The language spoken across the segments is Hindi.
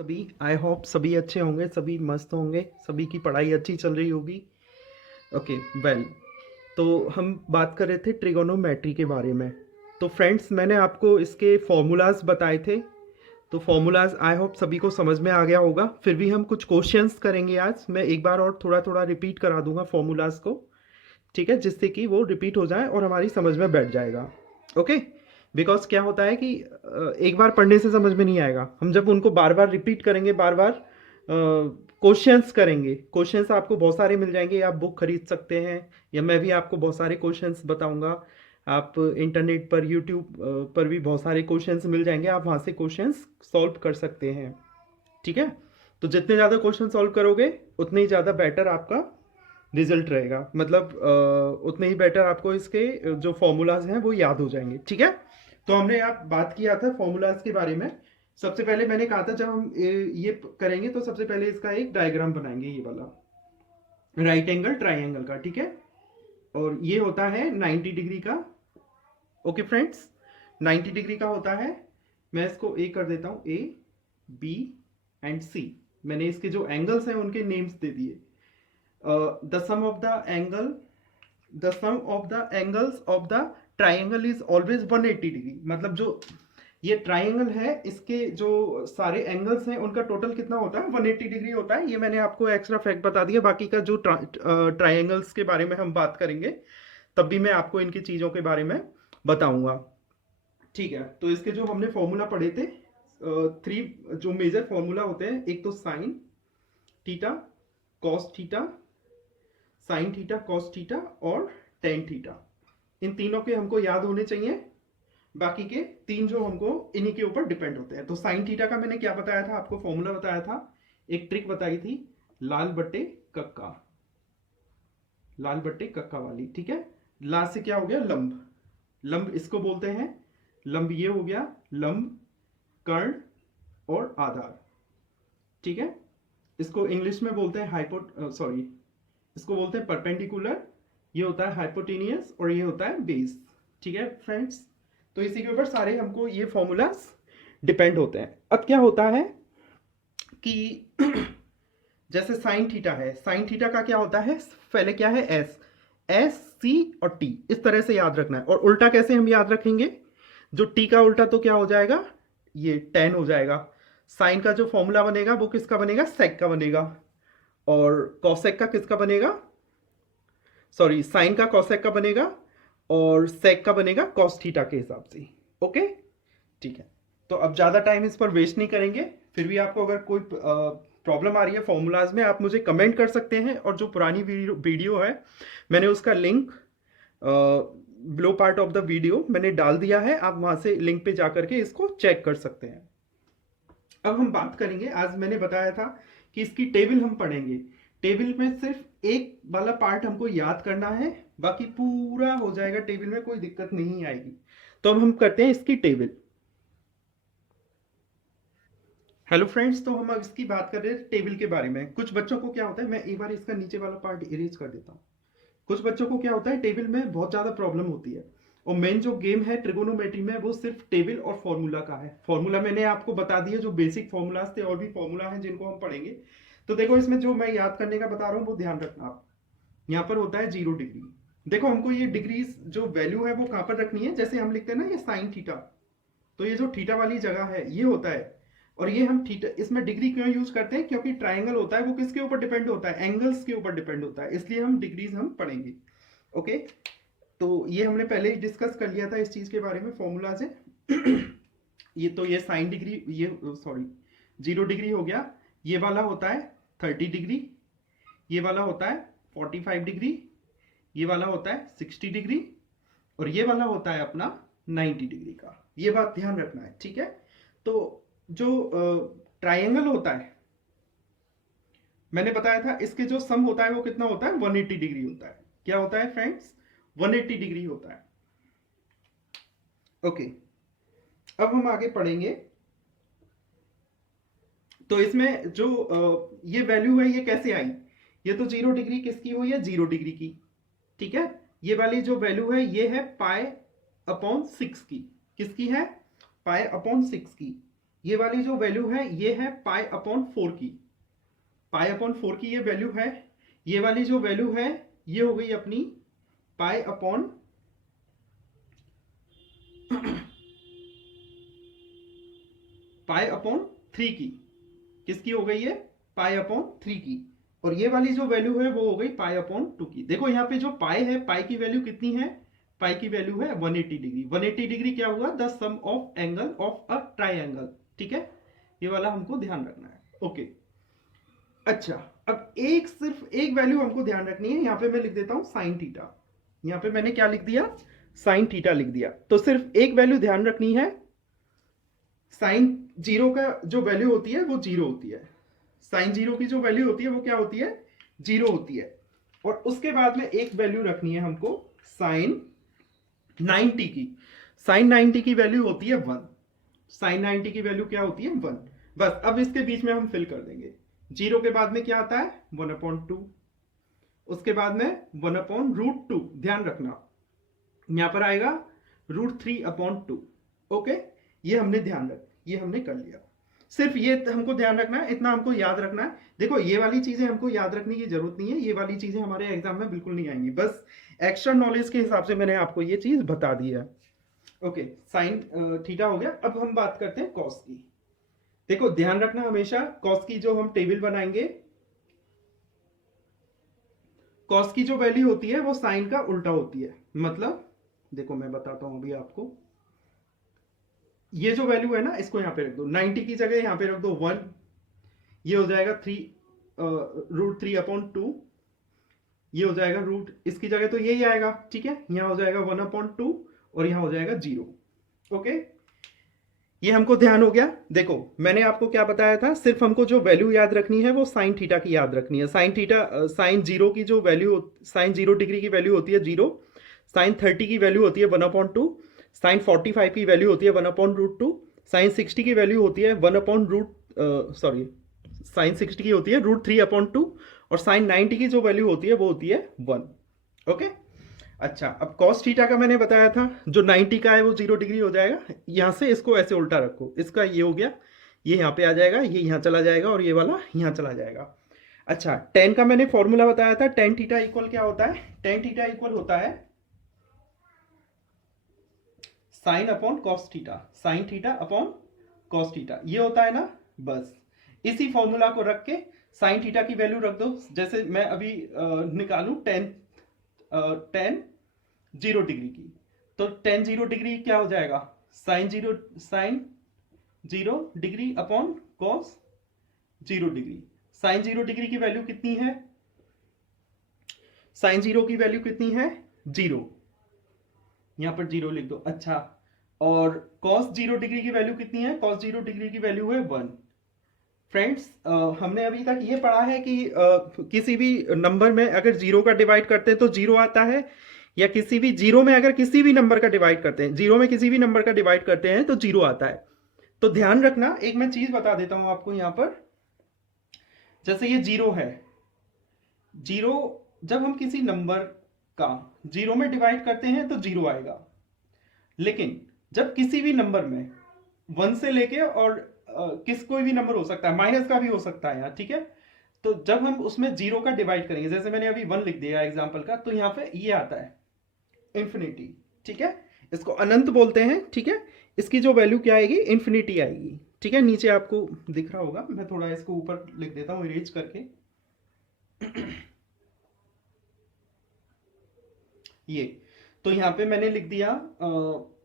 सभी आई होप सभी अच्छे होंगे, सभी मस्त होंगे, सभी की पढ़ाई अच्छी चल रही होगी। ओके, वेल, तो हम बात कर रहे थे ट्रिगोनोमेट्री के बारे में। तो फ्रेंड्स, मैंने आपको इसके फॉर्मूलाज बताए थे। तो फॉर्मूलाज आई होप सभी को समझ में आ गया होगा। फिर भी हम कुछ क्वेश्चंस करेंगे आज। मैं एक बार और थोड़ा थोड़ा रिपीट करा दूंगा फॉर्मूलाज को, ठीक है, जिससे कि वो रिपीट हो जाए और हमारी समझ में बैठ जाएगा। ओके, बिकॉज क्या होता है कि एक बार पढ़ने से समझ में नहीं आएगा। हम जब उनको बार बार रिपीट करेंगे, बार बार क्वेश्चंस करेंगे, क्वेश्चंस आपको बहुत सारे मिल जाएंगे। आप बुक खरीद सकते हैं, या मैं भी आपको बहुत सारे क्वेश्चंस बताऊंगा। आप इंटरनेट पर, यूट्यूब पर भी बहुत सारे क्वेश्चंस मिल जाएंगे। आप वहाँ से क्वेश्चंस सॉल्व कर सकते हैं, ठीक है। तो जितने ज़्यादा क्वेश्चन सॉल्व करोगे उतने ही ज़्यादा बेटर आपका रिजल्ट रहेगा। मतलब उतने ही बेटर आपको इसके जो फॉर्मूलाज हैं वो याद हो जाएंगे, ठीक है। तो हमने आप बात किया था फॉर्मूलाज के बारे में। सबसे पहले मैंने कहा था, जब हम ये करेंगे तो सबसे पहले इसका एक डायग्राम बनाएंगे, ये वाला राइट एंगल ट्राइंगल का, ठीक है। और ये होता है 90 डिग्री का। ओके फ्रेंड्स, 90 डिग्री का होता है। मैं इसको ए कर देता हूं, ए बी एंड सी। मैंने इसके जो एंगल्स हैं उनके नेम्स दे दिए। The sum of the angle the sum of the angles of the triangle is always 180 degree. मतलब जो ये ट्राइंगल है, इसके जो सारे एंगल्स हैं उनका टोटल कितना होता है, 180 डिग्री होता है। ये मैंने आपको एक्स्ट्रा फैक्ट बता दिया। बाकी का जो ट्राइंगल्स के बारे में हम बात करेंगे तब भी मैं आपको इनकी चीज़ों के बारे में बताऊंगा, ठीक है। तो इसके जो हमने फॉर्मूला पढ़े थे, थ्री जो मेजर फॉर्मूला होते हैं, एक तो sine theta, cos theta, sine theta, cos theta और टेन थीटा। इन तीनों के हमको याद होने चाहिए। बाकी के तीन जो हमको इन्हीं के ऊपर डिपेंड होते हैं। तो साइन थीटा का मैंने क्या बताया था आपको, फॉर्मूला बताया था, एक ट्रिक बताई थी, लाल बट्टे कक्का, लाल बट्टे कक्का वाली, ठीक है। ला से क्या हो गया, लंब, लंब इसको बोलते हैं। लंब ये हो गया, लंब, कर्ण और आधार, ठीक है। इसको इंग्लिश में बोलते हैं सॉरी, इसको बोलते हैं परपेंडिकुलर। ये होता है हाइपोटेनियस और ये होता है बेस, ठीक है फ्रेंड्स। तो इसी के ऊपर सारे हमको ये फॉर्मूलाज डिपेंड होते हैं। अब क्या होता है कि जैसे साइन थीटा है, साइन थीटा का क्या होता है, पहले क्या है, एस, एस सी और टी, इस तरह से याद रखना है। और उल्टा कैसे हम याद रखेंगे, जो टी का उल्टा तो क्या हो जाएगा, ये टेन हो जाएगा। साइन का जो फॉर्मूला बनेगा वो किसका बनेगा, सेक का बनेगा। और कॉसेक का किसका बनेगा, सॉरी, साइन का कॉसेक का बनेगा और सेक का बनेगा कॉस थीटा के हिसाब से। ओके, ठीक है। तो अब ज़्यादा टाइम इस पर वेस्ट नहीं करेंगे। फिर भी आपको अगर कोई प्रॉब्लम आ रही है फॉर्मूलाज में, आप मुझे कमेंट कर सकते हैं। और जो पुरानी वीडियो है, मैंने उसका link below part of the video मैंने डाल दिया है। आप वहां से लिंक पे जाकर के इसको चेक कर सकते हैं। अब हम बात करेंगे, आज मैंने बताया था कि इसकी टेबल हम पढ़ेंगे। टेबल में सिर्फ एक वाला पार्ट हमको याद करना है, बाकी पूरा हो जाएगा टेबल में, कोई दिक्कत नहीं आएगी। तो अब हम करते हैं इसकी टेबल। हेलो फ्रेंड्स, तो हम अब इसकी बात कर रहे हैं टेबल के बारे में। कुछ बच्चों को क्या होता है, मैं एक बार इसका नीचे वाला पार्ट इरेज कर देता हूँ। कुछ बच्चों को क्या होता है, टेबल में बहुत ज़्यादा प्रॉब्लम होती है। और मेन जो गेम है ट्रिगोनोमेट्री में, वो सिर्फ टेबल और फॉर्मूला का है। फॉर्मूला मैंने आपको बता दिया, जो बेसिक फॉर्मूलाज थे, और भी फॉर्मूला हैं जिनको हम पढ़ेंगे। तो देखो, इसमें जो मैं याद करने का बता रहा हूँ वो ध्यान रखना आप। यहाँ पर होता है 0 डिग्री। देखो, हमको ये डिग्री जो वैल्यू है वो कहाँ पर रखनी है, जैसे हम लिखते हैं ना ये साइन थीटा, तो ये जो थीटा वाली जगह है ये होता है। और ये हम थीटा, इसमें डिग्री क्यों यूज करते हैं, क्योंकि ट्राइंगल होता है वो किसके ऊपर डिपेंड होता है, एंगल्स के ऊपर डिपेंड होता है, इसलिए हम डिग्रीज हम पढ़ेंगे। ओके, तो ये हमने पहले ही डिस्कस कर लिया था इस चीज के बारे में, फॉर्मूला से। ये तो ये साइन डिग्री, ये सॉरी 0 डिग्री हो गया। ये वाला होता है 30 डिग्री, ये वाला होता है 45 डिग्री, ये वाला होता है 60 डिग्री, और ये वाला होता है अपना 90 डिग्री का। ये बात ध्यान रखना है, ठीक है। तो जो ट्राइंगल होता है, मैंने बताया था इसके जो सम होता है वो कितना होता है, 180 डिग्री होता है। क्या होता है फ्रेंड्स, 180 डिग्री होता है। ओके, अब हम आगे पढ़ेंगे। तो इसमें जो ये वैल्यू है ये कैसे आई, ये तो 0 डिग्री किसकी हुई है, 0 डिग्री की, ठीक है। ये वाली जो वैल्यू है ये है पाई अपॉन 6 की, किसकी है, पाई अपॉन 6 की। ये वाली जो वैल्यू है ये है पाई अपॉन 4 की, पाई अपॉन 4 की ये वैल्यू है। ये वाली जो वैल्यू है ये हो गई अपनी पाई अपॉन पाई अपॉन 3 की। किसकी हो गई है? पाई अपॉन 3 की। और ये वाली जो वैल्यू है वो हो गई पाई अपॉन 2 की। देखो यहाँ पे जो पाई है, पाई की वैल्यू कितनी है? पाई की वैल्यू है 180 डिग्री। 180 डिग्री क्या हुआ? The sum of angle of a triangle. ठीक है, ये वाला हमको ध्यान रखना है। ओके, अच्छा, अब एक सिर्फ एक वैल्यू हमको ध्यान रखनी है। यहाँ पे मैं लिख देता हूं साइन थीटा। यहाँ पे मैंने क्या लिख दिया? साइन थीटा लिख दिया। तो सिर्फ एक वैल्यू ध्यान रखनी है, साइन जीरो का जो वैल्यू होती है वो जीरो होती है। साइन जीरो की जो वैल्यू होती है वो क्या होती है? जीरो होती है। और उसके बाद में एक वैल्यू रखनी है हमको साइन 90 की। साइन 90 की वैल्यू होती है 1। साइन 90 की वैल्यू क्या होती है? 1। बस अब इसके बीच में हम फिल कर देंगे। जीरो के बाद में क्या आता है? 1/2। उसके बाद में 1/√2। ध्यान रखना यहां पर आएगा √3/2। ओके, ये हमने ध्यान रख, ये हमने कर लिया। सिर्फ ये हमको ध्यान रखना है, इतना हमको याद रखना है। देखो ये वाली चीजें हमको याद रखने की जरूरत नहीं है, ये वाली चीजें हमारे एग्जाम में बिल्कुल नहीं आएंगी। बस एक्स्ट्रा नॉलेज के हिसाब से मैंने आपको ये चीज बता दी है। ओके, साइन थीटा हो गया। अब हम बात करते हैं कॉस की। देखो ध्यान रखना हमेशा, कॉस की जो हम टेबल बनाएंगे, कॉस की जो वैल्यू होती है वो साइन का उल्टा होती है। मतलब देखो मैं बताता हूं अभी आपको। ये जो वैल्यू है ना, इसको यहां पे रख दो, 90 की जगह यहां पे रख दो 1। ये हो जाएगा √3/2। ये हो जाएगा रूट, इसकी जगह तो यही आएगा। ठीक है, यहां हो जाएगा 1/2 और यहां हो जाएगा 0। ओके, ये हमको ध्यान हो गया। देखो मैंने आपको क्या बताया था, सिर्फ हमको जो वैल्यू याद रखनी है वो साइन थीटा की याद रखनी है। साइन थीटा, साइन जीरो की जो वैल्यू, साइन 0 डिग्री की वैल्यू होती है 0। साइन 30 की वैल्यू होती है 1/2। साइन 45 की वैल्यू होती है 1/√2। साइन 60 की वैल्यू होती है 1/रूट सॉरी साइन 60 की होती है √3/2। और साइन 90 की जो वैल्यू होती है वो होती है 1। ओके, अच्छा, अब कॉस थीटा का मैंने बताया था, जो 90 का है वो 0 डिग्री हो जाएगा। यहां से इसको ऐसे उल्टा रखो, इसका ये हो गया, ये यहाँ पे आ जाएगा, ये यहाँ चला जाएगा और ये वाला यहाँ चला जाएगा। अच्छा, टेन का मैंने फॉर्मूला बताया था। टेन थीटा इक्वल क्या होता है? टेन थीटा इक्वल होता है sine upon cos theta. Sine theta upon cos theta, ये होता है ना। बस इसी फॉर्मूला को रख के साइन थीटा की वैल्यू रख दो। जैसे मैं अभी निकालू टेन 0 डिग्री की, तो टेन 0 डिग्री क्या हो जाएगा? Sine 0 degree upon cos 0 degree. Sine 0 degree की वैल्यू कितनी है? साइन 0 की वैल्यू कितनी है? 0। यहां पर 0 लिख दो। अच्छा, और कॉस 0 डिग्री की वैल्यू कितनी है? कॉस 0 डिग्री की वैल्यू है 1। फ्रेंड्स, हमने अभी तक ये पढ़ा है कि किसी भी नंबर में अगर जीरो का डिवाइड करते हैं तो जीरो आता है, या किसी भी जीरो में अगर किसी भी नंबर का डिवाइड करते हैं, जीरो में किसी भी नंबर का डिवाइड करते हैं तो जीरो आता है। तो ध्यान रखना, एक मैं चीज बता देता हूं आपको यहां पर। जैसे ये जीरो है, जीरो जब हम किसी नंबर का जीरो में डिवाइड करते हैं तो जीरो आएगा। लेकिन जब किसी भी नंबर में 1 से लेके और किस कोई भी नंबर हो सकता है, माइनस का भी हो सकता है यहाँ, ठीक है, तो जब हम उसमें जीरो का डिवाइड करेंगे, जैसे मैंने अभी 1 लिख दिया एग्जांपल का, तो यहाँ पे ये आता है इंफिनिटी। ठीक है, इसको अनंत बोलते हैं। ठीक है, इसकी जो वैल्यू क्या आएगी? इंफिनिटी आएगी। ठीक है, नीचे आपको दिख रहा होगा, मैं थोड़ा इसको ऊपर लिख देता हूँ इरेज करके। ये तो यहाँ पे मैंने लिख दिया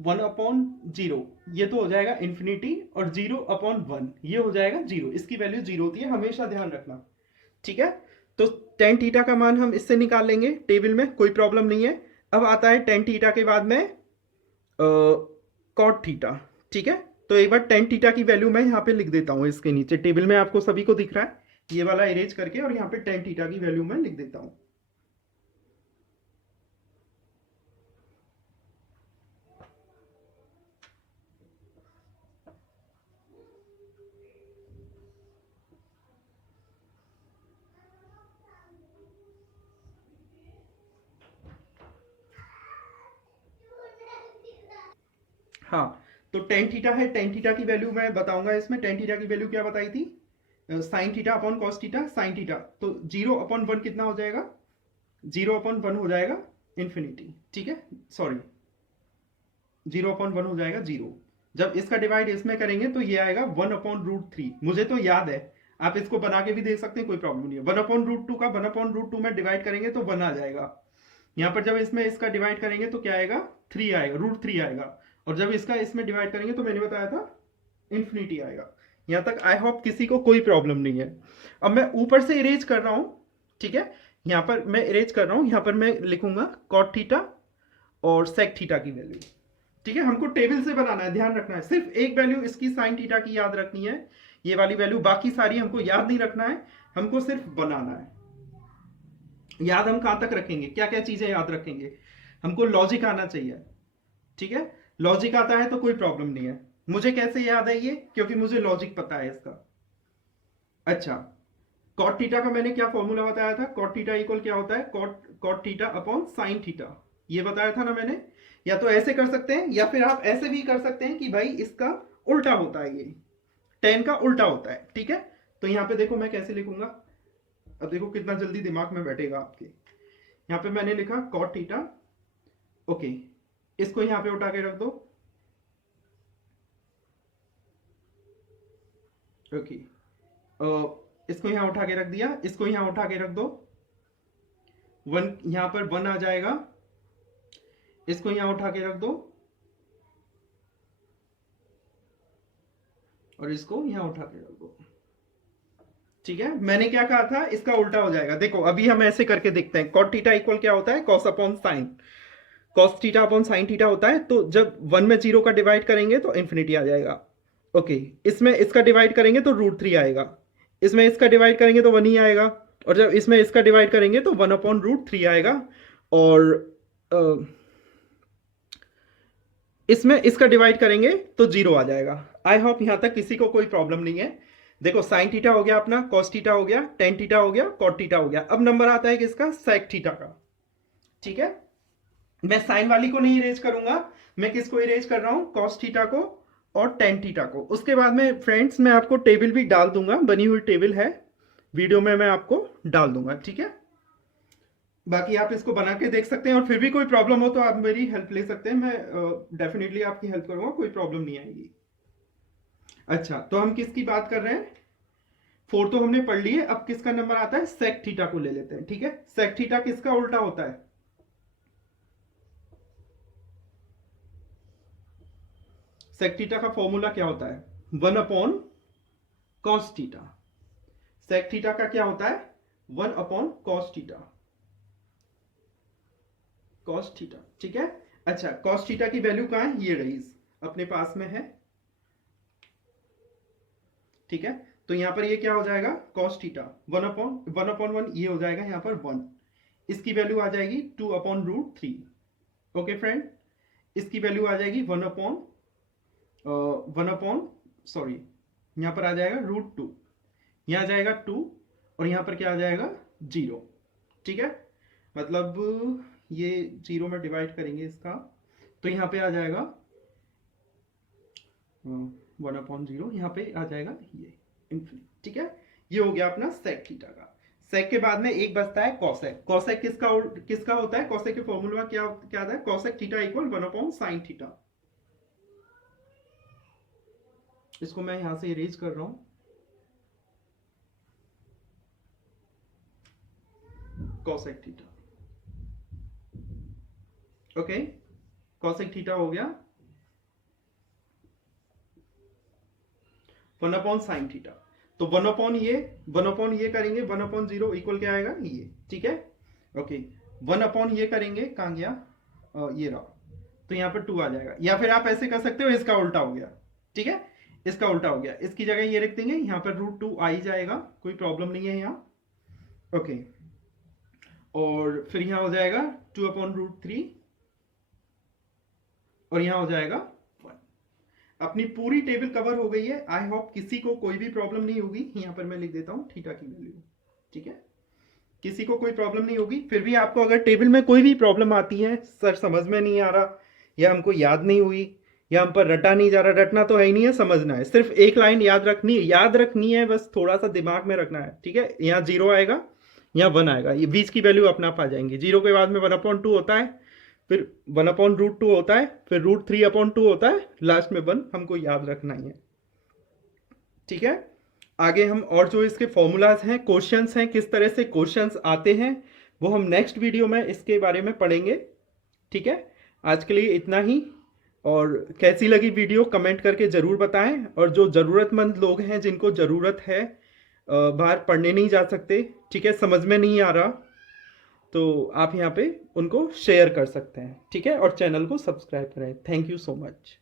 1/0, ये तो हो जाएगा इंफिनिटी, और 0/1 ये हो जाएगा 0। इसकी वैल्यू 0 होती है, हमेशा ध्यान रखना। ठीक है, तो टेन थीटा का मान हम इससे निकाल लेंगे टेबल में, कोई प्रॉब्लम नहीं है। अब आता है टेन थीटा के बाद में कॉट थीटा। ठीक है, तो एक बार टेन थीटा की वैल्यू मैं यहाँ पे लिख देता हूँ, इसके नीचे टेबल में आपको सभी को दिख रहा है, ये वाला इरेज करके, और यहाँ पे टेन थीटा की वैल्यू मैं लिख देता हूँ। हाँ, तो टेन थीटा है, टेन थीटा की वैल्यू मैं बताऊंगा इसमें। टेन थीटा की वैल्यू क्या बताई थी, sine theta upon cos theta, sine theta. तो 0/1 कितना हो जाएगा, 0/1 हो जाएगा इन्फिनिटी, ठीक है, सॉरी 0/1 हो जाएगा 0। जब इसका डिवाइड इसमें करेंगे तो ये आएगा 1/√3। मुझे तो याद है, आप इसको बना के भी देख सकते हैं, कोई प्रॉब्लम नहीं है। 1/√2 का 1/√2 में डिवाइड करेंगे तो 1 आ जाएगा। यहाँ पर जब इसमें इसका डिवाइड करेंगे तो क्या आएगा, 3 आएगा, √3 आएगा। और जब इसका इसमें डिवाइड करेंगे तो मैंने बताया था इन्फिनिटी आएगा। यहाँ तक आई होप किसी को कोई प्रॉब्लम नहीं है। अब मैं ऊपर से इरेज कर रहा हूँ, ठीक है, यहाँ पर मैं इरेज कर रहा हूँ। यहाँ पर मैं लिखूंगा कॉट थीटा और सेक थीटा की वैल्यू, ठीक है। हमको टेबल से बनाना है, ध्यान रखना है। सिर्फ एक वैल्यू इसकी साइन थीटा की याद रखनी है, ये वाली वैल्यू, बाकी सारी हमको याद नहीं रखना है, हमको सिर्फ बनाना है। याद हम कहां तक रखेंगे, क्या क्या चीजें याद रखेंगे, हमको लॉजिक आना चाहिए, ठीक है। लॉजिक आता है तो कोई प्रॉब्लम नहीं है। मुझे कैसे याद है ये, क्योंकि मुझे लॉजिक पता है इसका। अच्छा, कॉट थीटा का मैंने क्या फॉर्मूला बताया था, कॉट थीटा इक्वल क्या होता है, cot theta upon sine theta, ये बताया था ना मैंने। या तो ऐसे कर सकते हैं, या फिर आप ऐसे भी कर सकते हैं कि भाई इसका उल्टा होता है, ये टेन का उल्टा होता है, ठीक है। तो यहाँ पे देखो मैं कैसे लिखूंगा, अब देखो कितना जल्दी दिमाग में बैठेगा आपके। यहाँ पे मैंने लिखा कॉट थीटा, ओके, इसको यहाँ पे उठा के रख दो, ओके, इसको यहाँ उठा के रख दिया, इसको यहाँ उठा के रख दो, 1 यहाँ पर 1 आ जाएगा, इसको यहाँ उठा के रख दो और इसको यहाँ उठा के रख दो, ठीक है। मैंने क्या कहा था, इसका उल्टा हो जाएगा। देखो अभी हम ऐसे करके देखते हैं, कॉट थीटा इक्वल क्या होता है, cos upon sine, cos theta upon sine theta होता है। तो जब 1 में 0 का डिवाइड करेंगे तो इन्फिनिटी आ जाएगा, ओके। इसमें इसका डिवाइड करेंगे तो √3 आएगा, इसमें इसका डिवाइड करेंगे तो 1 ही आएगा, और जब इसमें इसका डिवाइड करेंगे तो 1/√3 आएगा, और इसमें इसका डिवाइड करेंगे तो 0 आ जाएगा। आई होप यहां तक किसी को कोई प्रॉब्लम नहीं है। देखो साइन थीटा हो गया अपना, कॉस थीटा हो गया, टेन थीटा हो गया, कॉट थीटा हो गया। अब नंबर आता है किसका, सेक थीटा का, ठीक है। मैं साइन वाली को नहीं इरेज करूंगा, मैं किसको इरेज कर रहा हूं, कॉस थीटा को और टेन थीटा को। उसके बाद में फ्रेंड्स मैं आपको टेबल भी डाल दूंगा, बनी हुई टेबल है, वीडियो में मैं आपको डाल दूंगा, ठीक है। बाकी आप इसको बना के देख सकते हैं, और फिर भी कोई प्रॉब्लम हो तो आप मेरी हेल्प ले सकते हैं, मैं डेफिनेटली आपकी हेल्प करूंगा, कोई प्रॉब्लम नहीं आएगी। अच्छा, तो हम किसकी बात कर रहे हैं, 4 तो हमने पढ़ ली है। अब किसका नंबर आता है, सेक थीटा को ले लेते हैं, ठीक है। सेक थीटा किसका उल्टा होता है, सेक थीटा का फॉर्मूला क्या होता है, 1/cos थीटा। सेक थीटा का क्या होता है, 1/cos थीटा, कॉस थीटा, ठीक है। अच्छा, कॉस थीटा की वैल्यू कहां है, ये रही अपने पास में है, ठीक है। तो यहां पर ये क्या हो जाएगा, कॉस थीटा 1/1 ये हो जाएगा यहां पर 1, इसकी वैल्यू आ जाएगी 2/√3, ओके फ्रेंड। इसकी वैल्यू आ जाएगी 1/, सॉरी यहां पर आ जाएगा √2, यहां आ जाएगा 2, और यहां पर क्या आ जाएगा 0, ठीक है। मतलब ये 0 में डिवाइड करेंगे इसका, तो यहां पे आ जाएगा 1/0, यहाँ पे आ जाएगा ये इन्फिनिटी, ठीक है। ये हो गया अपना सेक थीटा का। सेक के बाद में एक बचता है कॉसेक। कॉसेक किसका होता है, कॉसेक के फॉर्मूला क्या क्या आता है, cosec theta equal 1/sin theta. इसको मैं यहां से इरेज कर रहा हूं, cosec theta, okay, cosec theta हो गया 1/sin थीटा। तो 1/ये ये करेंगे, 1/0 इक्वल क्या आएगा, ये, ठीक है, ओके। 1/ये करेंगे, कहां गया, ये रहा, तो यहां पर 2 आ जाएगा। या फिर आप ऐसे कर सकते हो, इसका उल्टा हो गया, ठीक है, इसका उल्टा हो गया, इसकी जगह ये रख देंगे, यहां पर √2 आ ही जाएगा, कोई प्रॉब्लम नहीं है यहाँ, ओके। और फिर यहां हो जाएगा 2/√3, और यहां हो जाएगा 1। अपनी पूरी टेबल कवर हो गई है। आई होप किसी को कोई भी प्रॉब्लम नहीं होगी। यहां पर मैं लिख देता हूं थीटा की वैल्यू, ठीक है, किसी को कोई प्रॉब्लम नहीं होगी। फिर भी आपको अगर टेबल में कोई भी प्रॉब्लम आती है, सर समझ में नहीं आ रहा, या हमको याद नहीं हुई, यहाँ पर रटा नहीं जा रहा, रटना तो है ही नहीं है, समझना है, सिर्फ एक लाइन याद रखनी है, बस थोड़ा सा दिमाग में रखना है, ठीक है। यहाँ 0 आएगा, यहाँ 1 आएगा, ये बीच की वैल्यू अपने आप आ जाएंगी। 0 के बाद में 1/2 होता है, फिर 1/√2 होता है, फिर √3/2 होता है, लास्ट में 1 हमको याद रखना ही है, ठीक है। आगे हम और जो इसके फॉर्मूलाज हैं, क्वेश्चंस हैं, किस तरह से क्वेश्चंस आते हैं, वो हम नेक्स्ट वीडियो में इसके बारे में पढ़ेंगे, ठीक है। आज के लिए इतना ही। और कैसी लगी वीडियो कमेंट करके ज़रूर बताएं। और जो ज़रूरतमंद लोग हैं जिनको ज़रूरत है, बाहर पढ़ने नहीं जा सकते, ठीक है, समझ में नहीं आ रहा, तो आप यहाँ पे उनको शेयर कर सकते हैं, ठीक है। और चैनल को सब्सक्राइब करें। Thank you so much.